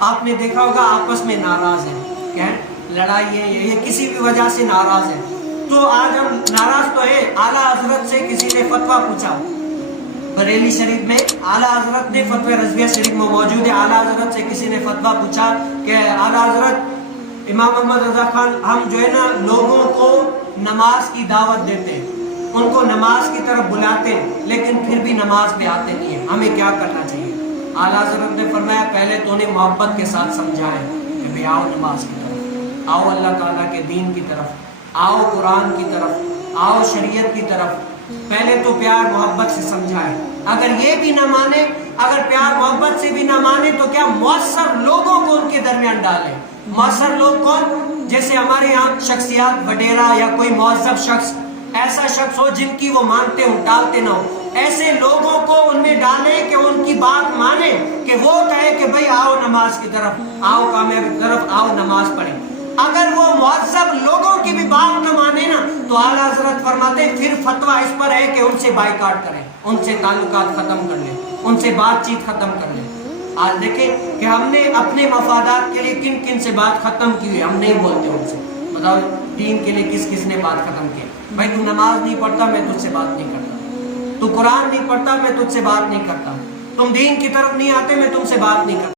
آپ نے دیکھا ہوگا آپس میں ناراض ہیں، کیا ہے لڑائی ہے، یہ کسی بھی وجہ سے ناراض ہے. تو آج ہم ناراض تو ہے. اعلیٰ حضرت سے کسی نے فتویٰ پوچھا، بریلی شریف میں اعلیٰ حضرت نے فتوی رضویہ شریف میں موجود ہے. اعلیٰ حضرت سے کسی نے فتویٰ پوچھا کہ اعلیٰ حضرت امام محمد رضا خان، ہم جو ہے نا لوگوں کو نماز کی دعوت دیتے ہیں، ان کو نماز کی طرف بلاتے ہیں، لیکن پھر بھی نماز میں آتے نہیں ہیں، ہمیں کیا کرنا چاہیے؟ اعلیٰ حضرت نے فرمایا پہلے تو انہیں محبت کے ساتھ سمجھائیں کہ بھئی آؤ نماز کی طرف، آؤ اللہ تعالیٰ کے دین کی طرف، آؤ قرآن کی طرف، آؤ شریعت کی طرف. پہلے تو پیار محبت سے سمجھائیں. اگر یہ بھی نہ مانے، اگر پیار محبت سے بھی نہ مانے تو کیا مؤثر لوگوں کو ان کے درمیان ڈالیں. مؤثر لوگ کون؟ جیسے ہمارے یہاں شخصیات وڈیرا یا کوئی مہذب شخص، ایسا شخص ہو جن کی وہ مانتے ہو ٹالتے نہ ہو، ایسے لوگوں کو ان میں ڈالیں کہ ان کی بات مانے، کہ وہ کہے کہ بھئی آؤ نماز کی طرف، آؤ کامیابی کی طرف، آؤ نماز پڑھیں. اگر وہ مہذب لوگوں کی بھی بات نہ مانے نا تو اعلیٰ حضرت فرماتے ہیں پھر فتویٰ اس پر ہے کہ ان سے بائیکاٹ کریں، ان سے تعلقات ختم کر لیں، ان سے بات چیت ختم کر لیں. آج دیکھیں کہ ہم نے اپنے مفادات کے لیے کن کن سے بات ختم کی ہوئی، ہم نہیں بولتے ان سے. بتاؤ دین کے لیے کس کس نے بات ختم کی؟ بھائی تو نماز نہیں پڑھتا، میں تجھ سے بات نہیں کرتا. تو قرآن نہیں پڑھتا، میں تجھ سے بات نہیں کرتا. تم دین کی طرف نہیں آتے، میں تم سے بات نہیں کرتا.